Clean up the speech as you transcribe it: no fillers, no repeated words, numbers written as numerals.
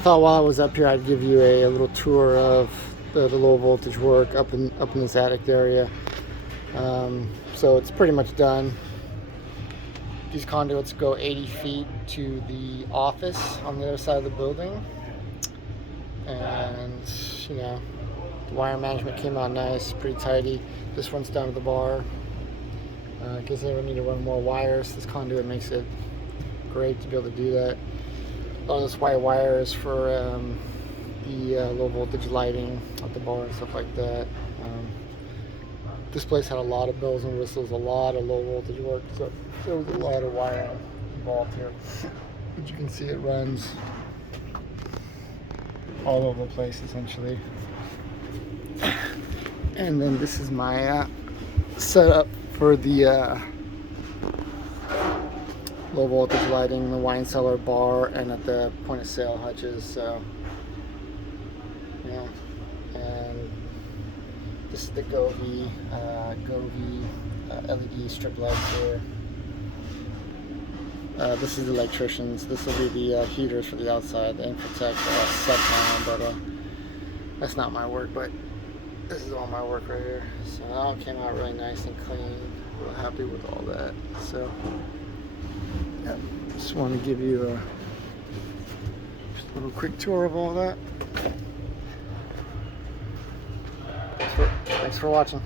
I thought while I was up here, I'd give you a little tour of the low voltage work up in this attic area. So it's pretty much done. These conduits go 80 feet to the office on the other side of the building, and you know, the wire management came out nice, pretty tidy. This runs down to the bar. In case they ever need to run more wires, this conduit makes it great to be able to do that. A lot of this white wire is for the low voltage lighting at the bar and stuff like that. This place had a lot of bells and whistles, a lot of low voltage work, so there was a lot of wiring involved here. But you can see it runs all over the place essentially. And then this is my setup for the low voltage lighting, the wine cellar bar, and at the point of sale hutches. So yeah, and this is the Govee LED strip lights here. This is the electricians. This will be the heaters for the outside, the Infotech set panel, but that's not my work, but this is all my work right here. So it all came out really nice and clean. Real happy with all that. So yeah, just want to give you a little quick tour of all that. Thanks for watching.